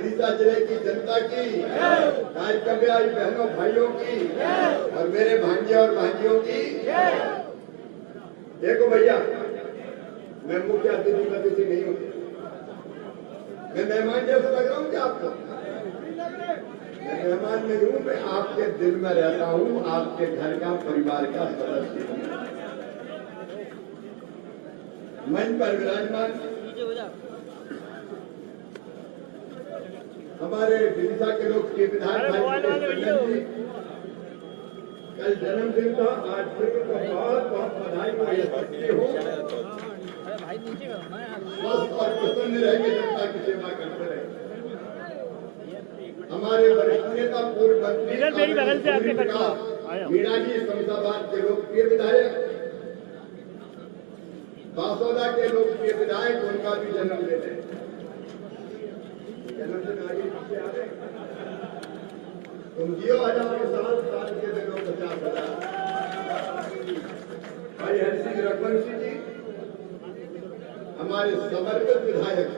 विदिशा जिले की जनता की, कार्यक्रम में आई बहनों भाइयों की और मेरे भांजे और भांजियों की। देखो भैया, मैं मुख्य अतिथि पद से नहीं हूं, मैं मेहमान जैसा लग रहा हूं क्या आपको? मैं मेहमान नहीं हूं, मैं आपके दिल में रहता हूं, आपके घर का परिवार का सदस्य हूं। मंच पर विराजमान हमारे विदिशा के लोग के विधायक भाई कल जन्मदिन था, आज फिर बहुत बहुत बधाई हो। स्वस्थ और प्रसन्न रह के जनता की सेवा करते रहे। हमारे वरिष्ठ नेता पूर्व मंत्री मीणा जी शमशाबाद के लोकप्रिय विधायक, बासोदा के लोकप्रिय विधायक, उनका भी जन्मदिन है। जन्मदिन आगे पीछे आ गए, तुम जियो 1000 साल के दिनों 50,000। भाई हरि सिंह रघुवंशी जी हमारे समर्पित विधायक,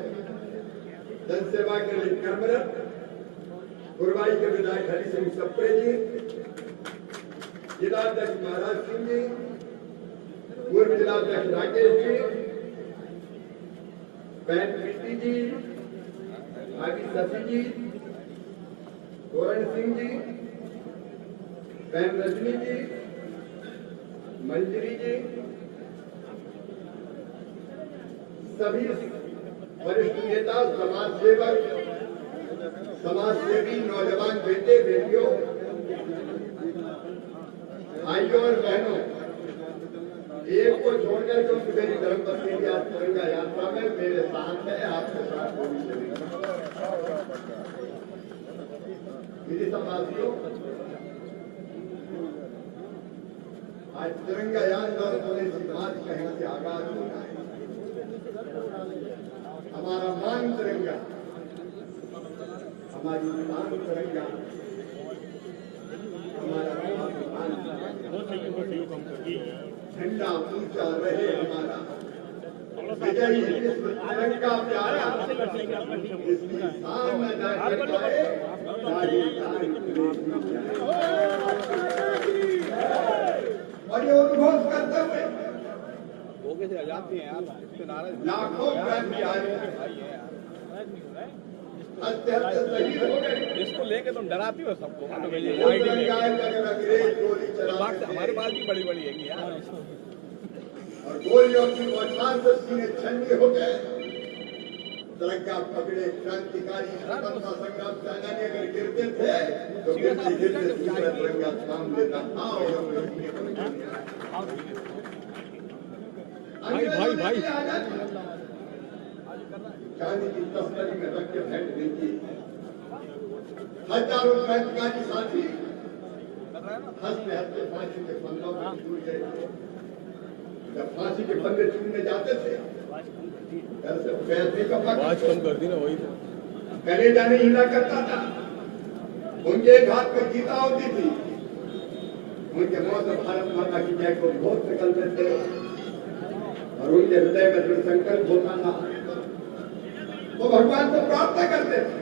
जन सेवा के लिए कर्मरत, गुरवाई के विधायक हरि सिंह सप्रे जी, जिलाध्यक्ष महाराज सिंह जी, पूर्व जिलाध्यक्ष राकेश जी, बहन प्रीति जी, भाभी शशि जी, गोरण सिंह जी, बहन रजनी जी, मंजरी जी, सभी वरिष्ठ नेता, समाज सेवक, समाज सेवी, नौजवान बेटे बेटियों, भाइयों और बहनों, एक को छोड़कर क्योंकि मेरी धर्मपत्नी की आज तिरंगा यात्रा में मेरे साथ है, आपके साथ होगी चलेगी। विदिशावासियों, आज तिरंगा यात्रा होने से बात कहीं से आगाज होना है। हमारा मान तिरंगा, हमारी मान तिरंगा, हमारा झंडा ऊंचा रहे हमारा, विजयी विश्व तिरंगा प्यारा, इसकी शान न कर पाए और ये उद्घोष करते हुए लाखों इसको लेके तुम डराती हो सबको। हमारे पास भी बड़ी बड़ी है यार, और गोलियों की बौछार से सीने छन्नी हो गए। तिरंगा पकड़े क्रांतिकारी स्वतंत्रता संग्राम सेनानी अगर गिरते थे तो गिरते गिरते दूसरा तिरंगा थाम लेता था। भाई भाई भाई चांदी की तस्करी में रख के भेंट दी थी। हजारों क्रांतिकारी साथी हंसते हंसते फांसी के फंदों में छूट गए। जब फांसी के फंदे छूटने जाते थे घर से पैसे का आवाज कम कर दी ना, वही कलेजा नहीं हिला करता था। उनके एक हाथ में गीता होती थी, उनके मुंह से भारत माता की जय को बहुत निकलते थे और उनके हृदय में दृढ़ संकल्प होता था। वो भगवान से प्रार्थना करते थे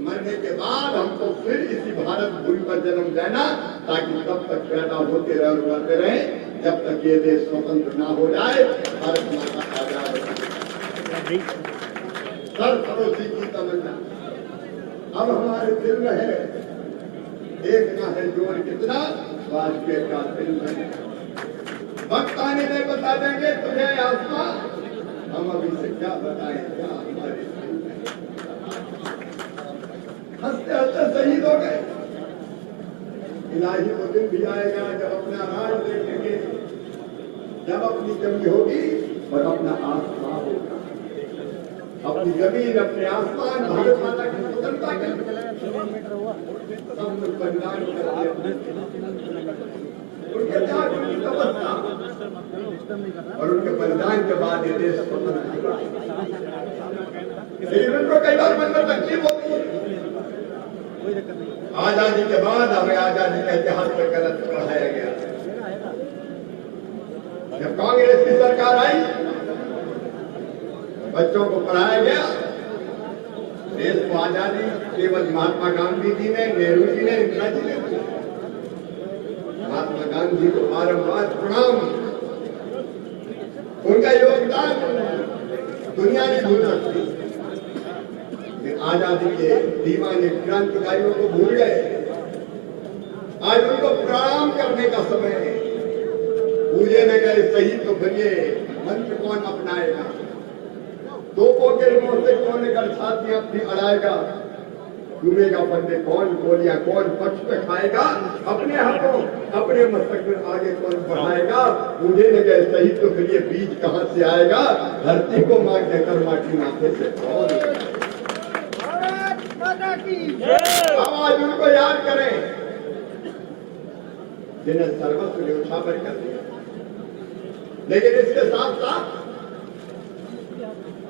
मरने के बाद हमको फिर इसी भारत भूमि पर जन्म देना, ताकि तब तक पैदा होते रहे और बढ़ते रहे जब तक ये देश स्वतंत्र ना हो जाए, भारत माता आजाद रहे। सरफरोशी की तमन्ना अब हमारे दिल में है, देखना है जोर कितना वाजपेयी का दिल में। वक्त आने में बता देंगे तुझे आसमां, हम अभी से क्या बताएं क्या हमारे दिल में। हंसते हंसते शहीद हो गए। इलाही वो दिन भी आएगा जब अपना राज देखेंगे, जब अपनी जमी होगी और अपना आसमान होगा। अपनी जमीन अपने आसमान, भारत माता की स्वतंत्रता के सब लोग बलिदान करेंगे। उनके त्याग, उनकी तपस्या और उनके बलिदान के बाद ये देश स्वतंत्र हुआ। लेकिन उनको कई बार मन में तकलीफ होती है। आजादी के बाद हमें आजादी का इतिहास पर गलत पढ़ाया गया। जब कांग्रेस की सरकार आई, बच्चों को पढ़ाया गया आजादी केवल महात्मा गांधी जी ने, नेहरू जी ने, इंदिरा जी ने दी। महात्मा गांधी को बारंबार प्रणाम। उनका योगदान दुनिया नहीं भूल सकती, लेकिन आजादी के दीवाने क्रांतिकारियों को भूल गए। आज उनको प्रणाम करने का समय है। पूजे न गए शहीद तो फिर ये मंत्र कौन अपनाएगा? तोपों के मुंह से कौन कर छातियां अपनी अड़ाएगा? डूबेगा फंदे कौन, गोलियां कौन पक्ष पे खाएगा? अपने हाथों अपने मस्तक में आगे कौन बढ़ाएगा? पूजे न गए शहीद तो फिर ये बीज कहां से आएगा? धरती को मां कहकर माटी माथे से कौन? हम आज उनको याद करें जिन्हें सर्वस्व न्यौछावर कर दिया। लेकिन इसके साथ साथ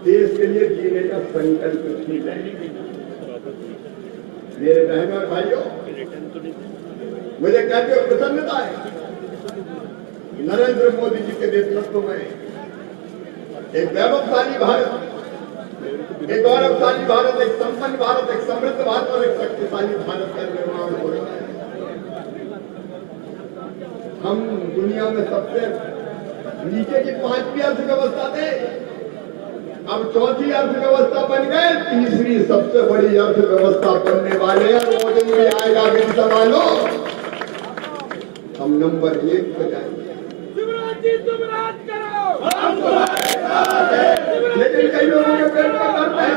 देश के लिए जीने का संकल्प भी लें। मेरे बहनों और भाइयों, मुझे कहते हुए प्रसन्नता है, नरेंद्र मोदी जी के नेतृत्व में एक वैभवशाली भारत, एक गौरवशाली भारत, एक संपन्न भारत, एक समृद्ध भारत और एक शक्तिशाली भारत का निर्माण हो रहा है। हम दुनिया में सबसे नीचे की 5वीं अर्थव्यवस्था थे, अब 4थी अर्थव्यवस्था बन गए, तीसरी सबसे बड़ी अर्थव्यवस्था बनने वाले हैं। वो दिन भी आएगा मेरी सवालों, हम नंबर 1 पे जाएंगे। तुम राज करो, हम तुम्हारे साथ हैं। लेकिन कई लोगों के पेट में दर्द है।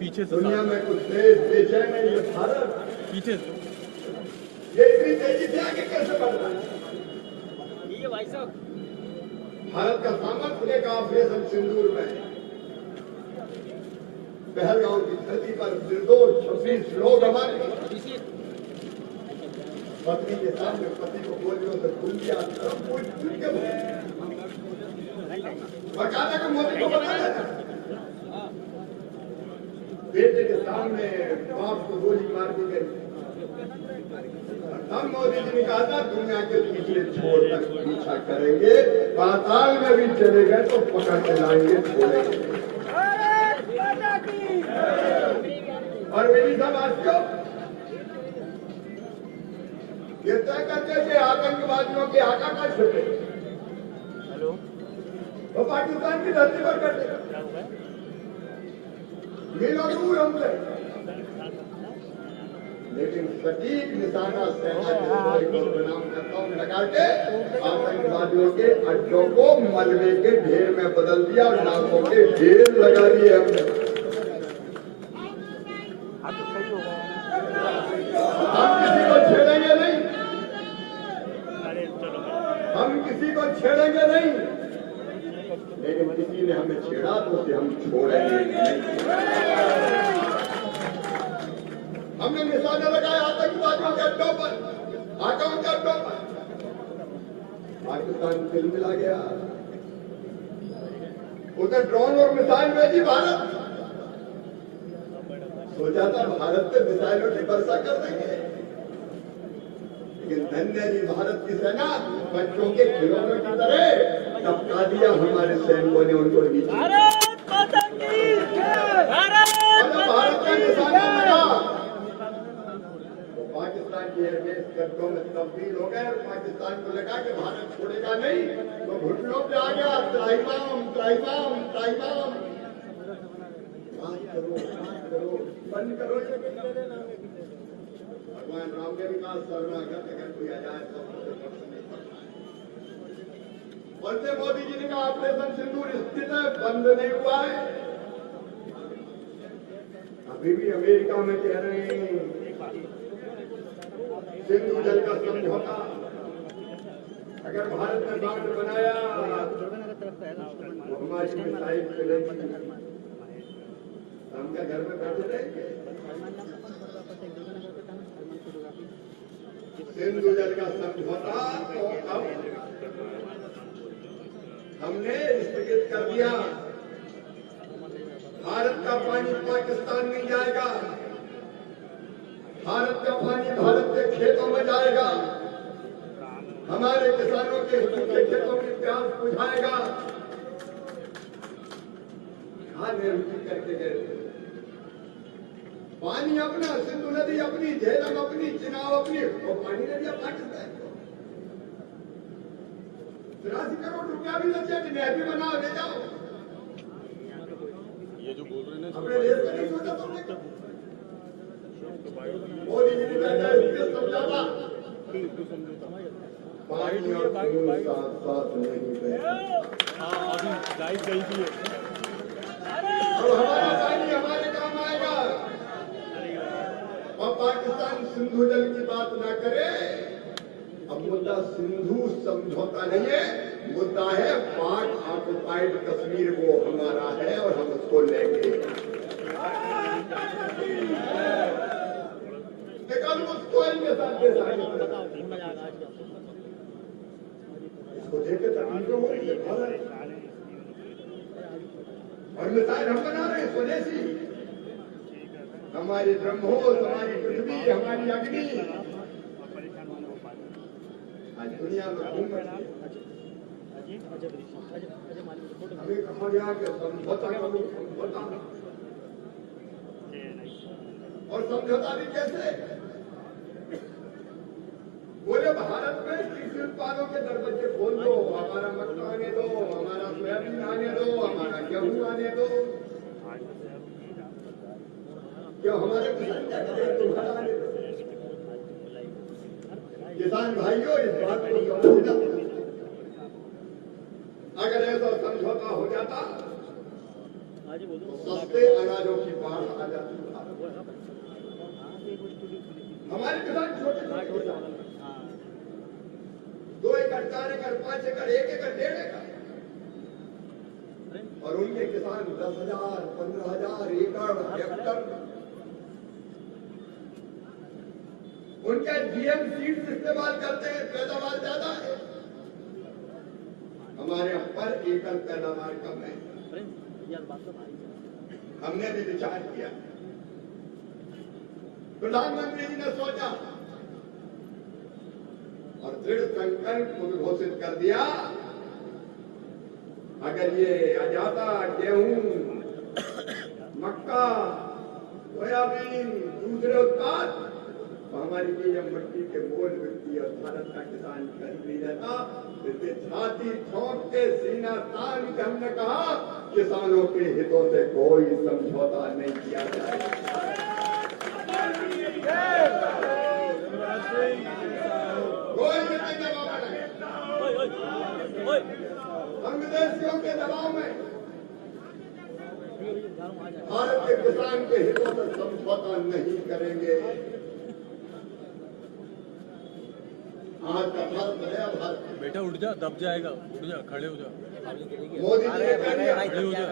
पीछे से दुनिया में कुछ देश बेचैन है, ये भारत पीछे ये इतनी तेजी से आगे कैसे बढ़ रहा है? ये भाई साहब भारत का सामर्थ्य देखा ऑपरेशन सिंदूर में पहलगांव की धरती पर निर्दोष 26 लोग हमारे पत्नी के सामने पति को गोलियों से खून किया। कोई छूट के बकायदा का मोदी को बताया, बेटे के सामने बाप को गोली मार दी गई। हम मोदी जी ने कहा था दुनिया के पिछले छोर तक पीछा करेंगे, पाताल में भी चले गए तो पकड़ के लाएंगे, छोड़ेंगे। और मेरी साथियों, ये तय करके कि आतंकवादियों के आका का छुपे वो पाकिस्तान की धरती पर करते मिलो दूर हमसे, लेकिन सटीक निशाना सेना को प्रणाम करता हूं लगा के आतंकवादियों के अड्डों को मलबे के ढेर में बदल दिया और लाशों के ढेर लगा दिए हमने। हम किसी को छेड़ेंगे नहीं, हम किसी को छेड़ेंगे नहीं, लेकिन किसी ने हमें छेड़ा तो उसे हम छोड़ेंगे नहीं। हमने निशाना लगाया आतंकवादियों के अड्डों पर, आकाओं के अड्डों पर। पाकिस्तान तिलमिला गया, उधर ड्रोन और मिसाइल भेजी भारत, सोचा था भारत पे मिसाइलों की वर्षा कर देंगे, लेकिन धन्य जी भारत की सेना बच्चों के खिलौनों की तरह टपका दिया हमारे सैनिकों ने उनको नीचे। भारत का निशाना लगा, पाकिस्तान की एयरबेस गड्ढों में तब्दील हो गए और पाकिस्तान को लगा कि भारत छोड़ेगा नहीं, तो घुटनों पे आ गया त्राइमाम त्राइमाम त्राइमाम। करो बंद करो। भगवान राम के विकास शरणागत अगर कोई आ जाए तो बोलते मोदी जी ने कहा ऑपरेशन सिंदूर स्थित है, बंद नहीं हुआ है। अभी भी अमेरिका में कह रहे हैं सिंधु जल का समझौता अगर भारत ने बांध बनाया तो हमारी मिसाइल चलेगी, हम क्या घर में बैठे रहेंगे? सिंधु जल का समझौता तो अब हमने स्थगित कर दिया। भारत का पानी पाकिस्तान नहीं जाएगा, भारत का पानी भारत के खेतों में जाएगा, हमारे किसानों के सूखे खेतों की प्यास बुझाएगा। कहाँ निर्मित करके गए थे? पानी अपना, सिंधु नदी अपनी, झेलम अपनी, चिनाब अपनी, और पानी ने दिया पाकिस्तान को। 83 करोड़ रुपया भी लग जाए, नहर भी बनाओ, ले जाओ। ये जो बोल रहे हैं ना अपने देश का नहीं सोचा तुमने? मोदी जी ने कहा इसके समझौता पानी और खून साथ साथ नहीं गए। हाँ अभी लाइट गई थी अब हमारा पानी हमारे काम आएगा। और पाकिस्तान सिंधु जल की बात ना करे। अब मुद्दा सिंधु समझौता नहीं है, मुद्दा है पाक ऑक्युपाइड कश्मीर वो हमारा है और हम उसको लेंगे। उसको के साथ इसको देखे तकलीफें हो रही है और मिसाइल हम बना रहे हैं स्वदेशी। हमारी ब्रह्मोस, हमारी पृथ्वी, हमारी अग्नि आज दुनिया में घूम रही है। हमें कहा गया कि समझौता करो, समझौता, और समझौता भी कैसे? बोले भारत में कृषि उत्पादों के दरवाजे खोल दो, हमारा मक्का आने दो, हमारा सोयाबीन आने दो, हमारा गेहूं आने दो। क्यों हमारे किसान क्या करें? तुम्हारा आने दो। किसान भाइयों इस बात को समझना, अगर ऐसा समझौता हो जाता तो सस्ते अनाजों की बाढ़ आ जाती। हमारे किसान छोटे छोटे 2 एकड़, 4 एकड़, 5 एकड़, 1 एकड़, 1.5 एकड़, और उनके किसान 10,000, 15,000 एकड़ हेक्टर। उनका जीएम सीड्स इस्तेमाल करते हैं, पैदावार ज्यादा है। हमारे पर एकड़ पैदावार कम है। हमने भी विचार किया, प्रधानमंत्री जी ने सोचा और दृढ़ संकल्प घोषित कर दिया, अगर ये अजाता गेहूं, मक्का, सोयाबीन, दूसरे उत्पाद, तो हमारी ये मिट्टी के मोल मिट्टी और भारत का किसान खरीद नहीं रहता। इसलिए छाती ठोक के सीना तान के हमने कहा किसानों के हितों से कोई समझौता नहीं किया जाएगा। कोई नहीं दबाव नहीं, हम विदेशियों के दबाव में भारत के किसान के हितों से समझौता नहीं करेंगे। आज का भारत नया भारत। बेटा उठ जा, दब जाएगा, उठ जा, खड़े हो जा, मोदी जी ने कह दिया खड़े हो जा,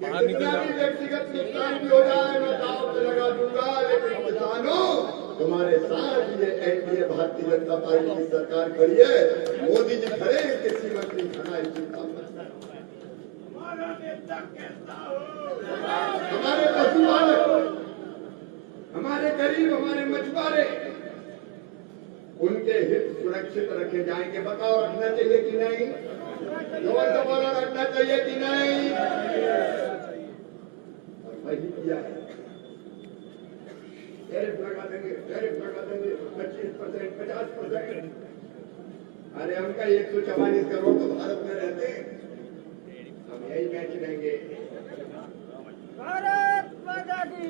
बाहर निकल कितना जा। भी व्यक्तिगत नुकसान भी हो जाए मैं दांव पे लगा दूंगा, लेकिन किसानों तुम्हारे साथ ये एनडीए भारतीय जनता पार्टी की सरकार खड़ी है। मोदी जी खड़े हैं, कृषि मंत्री खड़ा है, चिंता मत। हमारे पशुपालक, हमारे गरीब, हमारे मछुआरे, उनके हित सुरक्षित रखे जाएंगे। बताओ रखना चाहिए कि नहीं? जोर से बोलो, रखना चाहिए कि नहीं? और वही किया है। टैरिफ लगा देंगे, टैरिफ लगा देंगे 25%, 50%। अरे उनका 144 करोड़ तो भारत में रहते हैं, हम यही मैच लेंगे। भारत माता की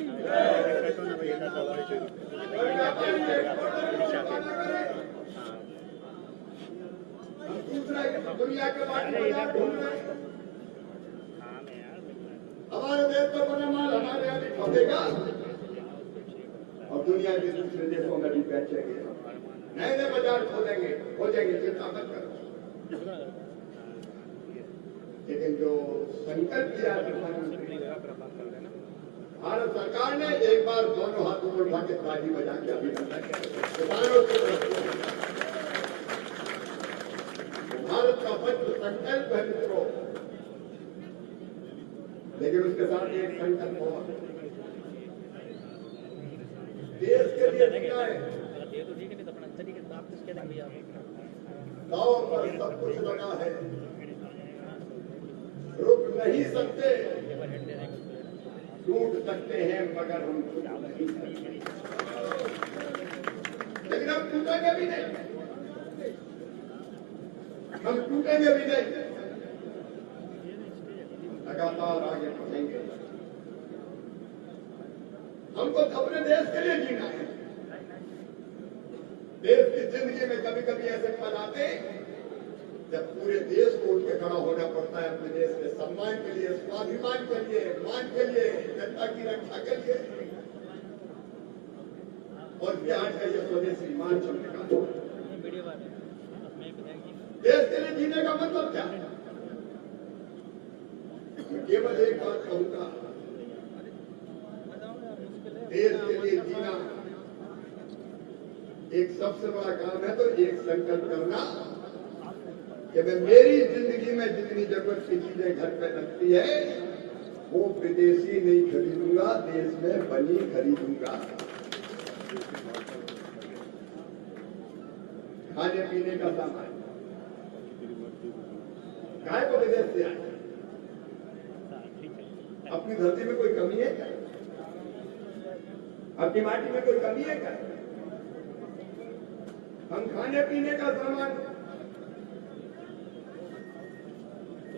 दुनिया के बाकी बाजार ढूंढ रहे हैं। हमारे देश में बने माल हमारे यहाँ भी खपेगा और दुनिया के दूसरे देशों में भी बेचेंगे। नए नए बाजार खोलेंगे, चिंता मत करो। लेकिन जो संकल्प किया प्रधानमंत्री, भारत सरकार ने एक बार दोनों हाथों को उठा के ताली बजा के अभी किसानों की तरफ भारत का पत्र संकल्प है मित्रों, लेकिन उसके साथ एक संकल्प और, देश के लिए जीना है। दांव पर सब कुछ लगा है, रुक नहीं सकते, टूट सकते हैं मगर हम कुछ नहीं सकते। लेकिन हम टूटेंगे भी नहीं, हम टूटेंगे भी नहीं, लगातार आगे बढ़ेंगे। हमको अपने देश के लिए जीना है। देश की जिंदगी में कभी कभी ऐसे पल आते जब पूरे देश को उठ के खड़ा होना पड़ता है अपने देश के सम्मान के लिए, स्वाभिमान के लिए, मान के लिए, जनता की रक्षा के लिए। और आज का ये स्वदेशी मान चलने का देश के लिए जीने का मतलब क्या है? मैं केवल एक बात कहूंगा, देश के लिए जीना एक सबसे बड़ा काम है। तो एक संकल्प करना कि मैं मेरी जिंदगी में जितनी जरूरत की चीजें घर पे लगती है वो विदेशी नहीं खरीदूंगा, देश में बनी खरीदूंगा। खाने पीने का सामान गाय को विदेश से आए, अपनी धरती में कोई कमी है क्या? अपनी माटी में कोई कमी है क्या? हम खाने पीने का सामान,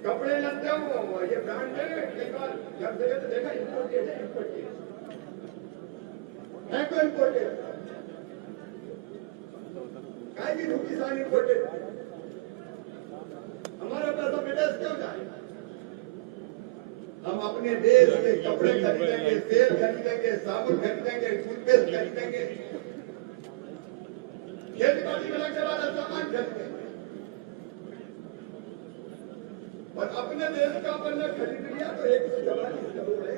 कपड़े लगते हो, ये ब्रांड है, कई बार जब जगह तो देखा इम्पोर्टेड है, इम्पोर्टेड है तो इम्पोर्टेड, काय की धूप किसान इम्पोर्टेड, हमारा पैसा विदेश क्यों जाए? हम अपने देश के कपड़े खरीदेंगे, तेल खरीदेंगे, साबुन खरीदेंगे, टूथपेस्ट खरीदेंगे, खेती बाड़ी में लगने वाला सामान खरीदेंगे। और अपने देश का अपन ने खरीद लिया तो 144 करोड़ है।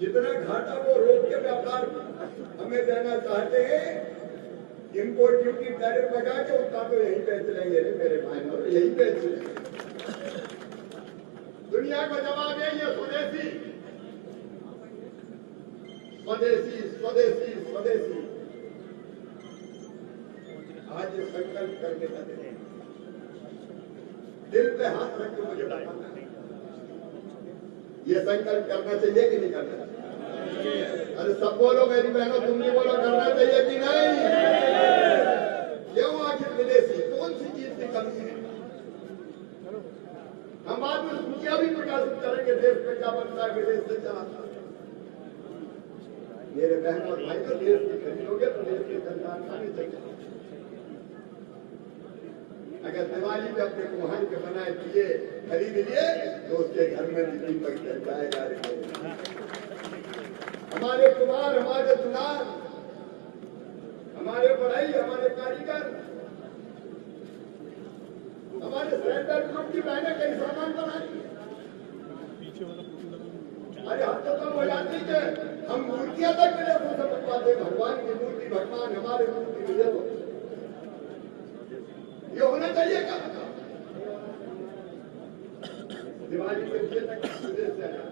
जितना घाटा वो रोक के व्यापार हमें देना चाहते हैं, इम्पोर्ट ड्यूटी टैरिफ लगा के उतना तो यही बेच लेंगे मेरे भाइयों, यही बेच लेंगे। दुनिया को जवाब है ये स्वदेशी स्वदेशी स्वदेशी स्वदेशी। आज ये संकल्प करने का दिन है। दिल पे हाथ रख के मुझे बताना है, ये संकल्प करना चाहिए कि नहीं करना चाहिए? अरे सब बोलो मेरी बहनों, तुम भी बोलो, करना चाहिए कि नहीं? क्यों आखिर विदेशी कौन सी चीज की कमी है? हम बाद में सूचिया भी प्रकाशित करेंगे देश में क्या बनता है विदेश से क्या आता है। मेरे बहन और भाई तो देश की खरीदोगे तो देश के संतान खाने चाहिए। अगर दिवाली पे अपने कुम्हार के बनाए दिए खरीद लिए तो उसके घर में दीपक जल जाएगा। हमारे कुम्हार, हमारे सुनार, हमारे बढ़ई, हमारे कारीगर, हमारे सेंटर ग्रुप की बहनें कई सामान बनाई। अरे हद तो कम हो जाती है, हम मूर्तियां तक विदेशों से बनवाते, भगवान की मूर्ति, भगवान हमारे मूर्ति विदेशों। ये होना चाहिए क्या? दिवाली के विदेश से आया,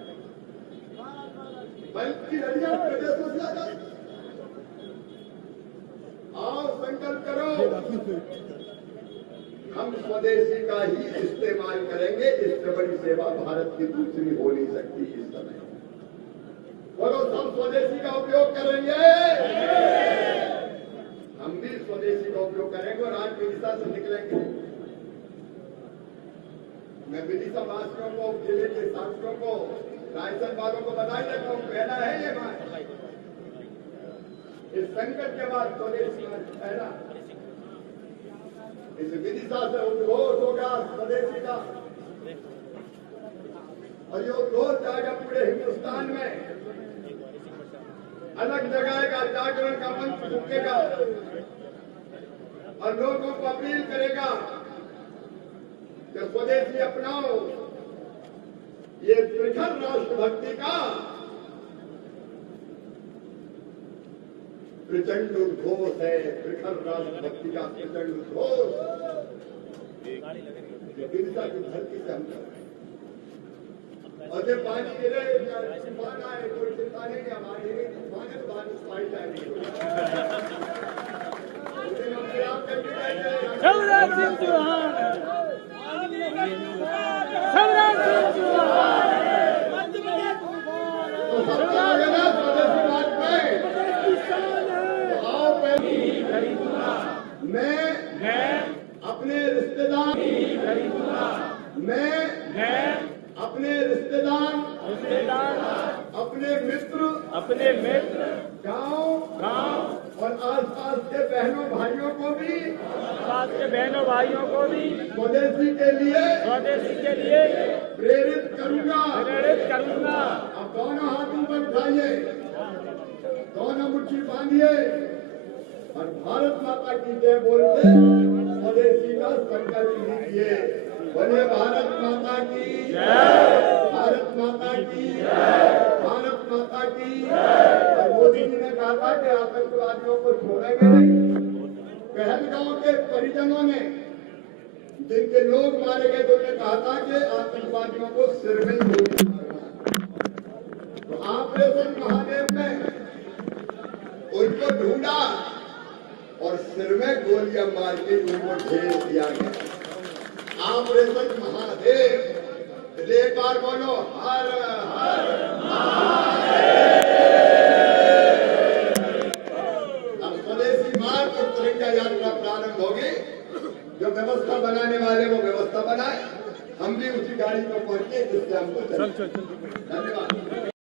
बल्ब की लड़ियां विदेशों से आ जाती। आओ संकल्प करो, हम स्वदेशी का ही इस्तेमाल करेंगे। इससे बड़ी सेवा भारत की दूसरी हो नहीं सकती इस समय। बोलो सब स्वदेशी का उपयोग करेंगे, हम भी स्वदेशी का उपयोग करेंगे और आज विदिशा से निकलेंगे। मैं विदिशा वासियों को, जिले के साथियों को, रायसन वालों को बधाई देता हूँ। पहला है ये बात, इस संकट के बाद स्वदेशी पहला, इस विदिशा से उद्घोष होगा स्वदेशी का और ये उद्घोष जाएगा पूरे हिंदुस्तान में, अलग जगाएगा, जागरण का मंच फूकेगा और लोगों को अपील करेगा कि स्वदेशी अपनाओ। ये प्रखर राष्ट्रभक्ति का प्रचंड उद्घोष है, प्रखर राष्ट्रभक्ति का प्रचंड उद्घोष विदिशा की धरती से हम कर रहे हैं। और जब पानी गिरे, तूफान आए, कोई चिंता नहीं, हमारी तूफान है तो बारिश पाई जाएगी। शिवराज सिंह चौहान, शिवराज सिंह चौहान। अपने रिश्तेदार, अपने मित्र, गांव और आसपास के बहनों भाइयों को भी स्वदेशी के लिए प्रेरित करूंगा। अब दोनों हाथों पर उठाइए, दोनों मुट्ठी बांधिए और भारत माता की जय बोलते स्वदेशी का संकल्प लीजिए। बोलिए भारत माता की जय, भारत माता की जय, भारत माता की जय। और मोदी जी ने कहा था कि आतंकवादियों को छोड़ेंगे नहीं। पहलगांव के परिजनों ने, जिनके लोग मारे गए, तो उन्होंने कहा था कि आतंकवादियों को सिर में गोली मारना। तो ऑपरेशन महादेव में उनको ढूंढा और सिर में गोलियां मार के उनको ढेर दिया गया। ऑपरेशन महादेव। एक बार बोलो हर हर महादेव। अब स्वदेशी मार्ग और तिरंगा यात्रा प्रारंभ होगी। जो व्यवस्था बनाने वाले वो व्यवस्था बनाए, हम भी उसी गाड़ी पर पहुंचे जिससे हमको चल चल चल धन्यवाद।